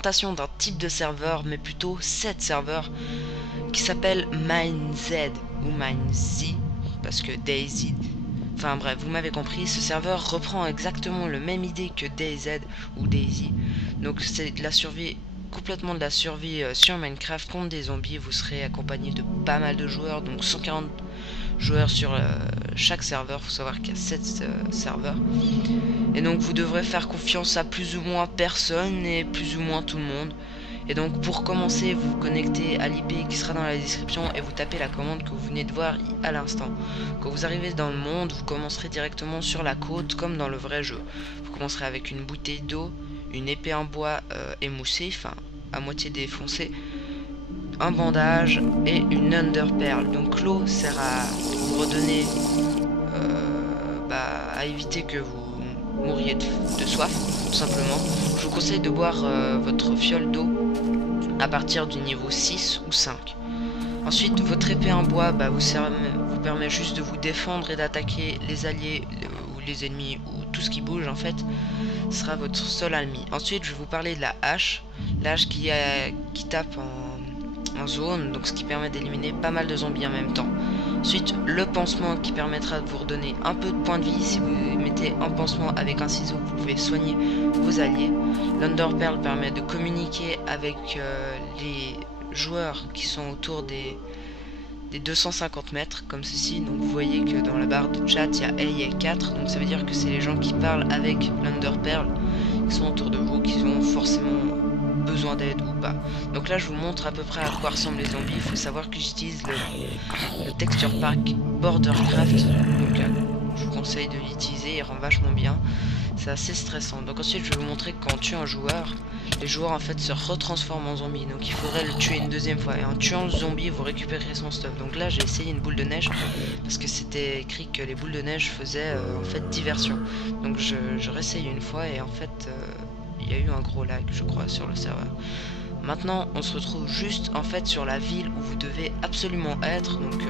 présentation d'un type de serveur, mais plutôt 7 serveurs, qui s'appelle MineZ ou MineZ, parce que DayZ. Enfin bref, vous m'avez compris, ce serveur reprend exactement le même idée que DayZ ou DayZ. Donc c'est de la survie, complètement de la survie sur Minecraft contre des zombies. Vous serez accompagné de pas mal de joueurs, donc 140 joueurs sur chaque serveur. Faut savoir qu'il y a 7 serveurs. Et donc vous devrez faire confiance à plus ou moins personne et plus ou moins tout le monde. Et donc pour commencer, vous vous connectez à l'IP qui sera dans la description et vous tapez la commande que vous venez de voir à l'instant. Quand vous arrivez dans le monde, vous commencerez directement sur la côte comme dans le vrai jeu. Vous commencerez avec une bouteille d'eau, une épée en bois émoussée, enfin à moitié défoncée, un bandage et une underpearl. Donc l'eau sert à vous redonner, à éviter que vous mouriez de soif, tout simplement. Je vous conseille de boire votre fiole d'eau à partir du niveau 6 ou 5. Ensuite, votre épée en bois vous permet juste de vous défendre et d'attaquer les alliés ou les ennemis ou tout ce qui bouge en fait. Ce sera votre seul ennemi. Ensuite, je vais vous parler de la hache. La hache qui tape en zone, donc ce qui permet d'éliminer pas mal de zombies en même temps. Ensuite, le pansement qui permettra de vous redonner un peu de points de vie. Si vous mettez un pansement avec un ciseau, vous pouvez soigner vos alliés. L'Underpearl permet de communiquer avec les joueurs qui sont autour des 250 mètres, comme ceci. Donc vous voyez que dans la barre de chat, il y a A et 4. Donc ça veut dire que c'est les gens qui parlent avec l'Underpearl, qui sont autour de vous, qui ont forcément besoin d'aide ou pas. Donc là je vous montre à peu près à quoi ressemblent les zombies. Il faut savoir que j'utilise le texture pack Bordercraft, donc je vous conseille de l'utiliser, il rend vachement bien, c'est assez stressant. Donc ensuite je vais vous montrer que quand on tue un joueur, les joueurs en fait se retransforment en zombies, donc il faudrait le tuer une deuxième fois, et en tuant le zombie vous récupérez son stuff. Donc là j'ai essayé une boule de neige parce que c'était écrit que les boules de neige faisaient en fait diversion, donc je réessaye une fois et en fait il y a eu un gros lag je crois sur le serveur. Maintenant on se retrouve juste en fait sur la ville où vous devez absolument être. Donc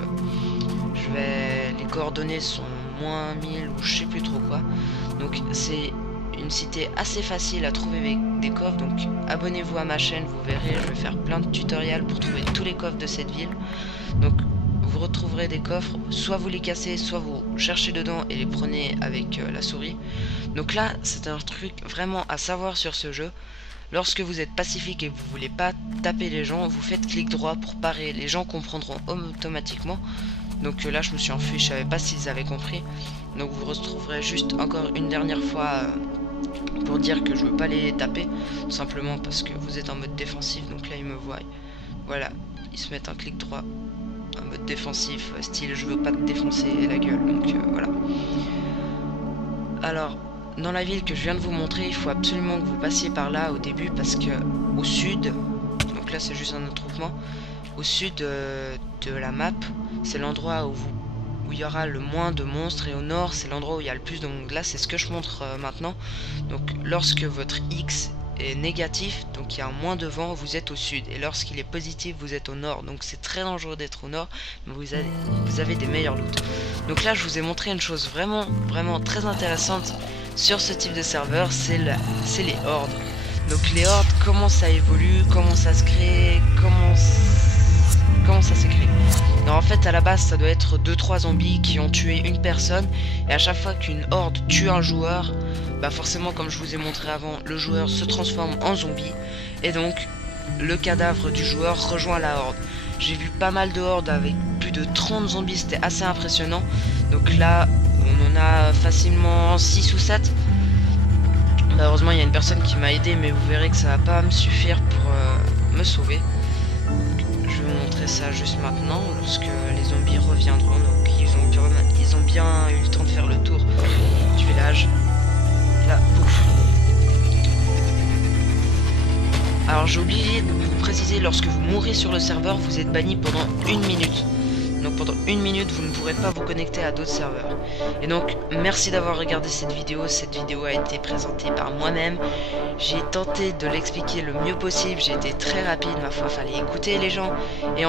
les coordonnées sont moins 1000 ou je sais plus trop quoi. Donc c'est une cité assez facile à trouver avec des coffres, donc abonnez-vous à ma chaîne, vous verrez, je vais faire plein de tutoriels pour trouver tous les coffres de cette ville. Donc vous retrouverez des coffres, soit vous les cassez, soit vous cherchez dedans et les prenez avec la souris. Donc là c'est un truc vraiment à savoir sur ce jeu. Lorsque vous êtes pacifique et que vous voulez pas taper les gens, vous faites clic droit pour parer, les gens comprendront automatiquement. Donc là je me suis enfui, je savais pas s'ils avaient compris. Donc vous retrouverez juste encore une dernière fois pour dire que je veux pas les taper, tout simplement parce que vous êtes en mode défensif. Donc là ils me voient, voilà, ils se mettent un clic droit en mode défensif, style je veux pas te défoncer la gueule. Donc voilà. Alors dans la ville que je viens de vous montrer, il faut absolument que vous passiez par là au début, parce que au sud, donc là c'est juste un attroupement, au sud de la map c'est l'endroit où il y aura le moins de monstres, et au nord c'est l'endroit où il y a le plus. Donc là c'est ce que je montre maintenant. Donc lorsque votre X est négatif, donc il y a un moins de vent, vous êtes au sud, et lorsqu'il est positif vous êtes au nord. Donc c'est très dangereux d'être au nord, mais vous avez des meilleurs loots. Donc là je vous ai montré une chose vraiment très intéressante sur ce type de serveur, c'est les hordes. Donc les hordes, comment ça évolue, comment ça se crée, comment ça s'écrit. Alors en fait à la base ça doit être 2-3 zombies qui ont tué une personne, et à chaque fois qu'une horde tue un joueur, bah forcément comme je vous ai montré avant, le joueur se transforme en zombie, et donc le cadavre du joueur rejoint la horde. J'ai vu pas mal de hordes avec plus de 30 zombies, c'était assez impressionnant. Donc là on en a facilement 6 ou 7. Malheureusement il y a une personne qui m'a aidé, mais vous verrez que ça va pas me suffire pour me sauver. Je vais vous montrer ça juste maintenant, lorsque les zombies reviendront. Donc ils ont bien eu le temps de faire le tour du village. Là, pouf. Alors j'ai oublié de vous préciser, lorsque vous mourrez sur le serveur, vous êtes banni pendant 1 minute. Donc pendant 1 minute vous ne pourrez pas vous connecter à d'autres serveurs. Et donc merci d'avoir regardé cette vidéo. Cette vidéo a été présentée par moi-même. J'ai tenté de l'expliquer le mieux possible, j'ai été très rapide, ma foi, fallait écouter les gens. Et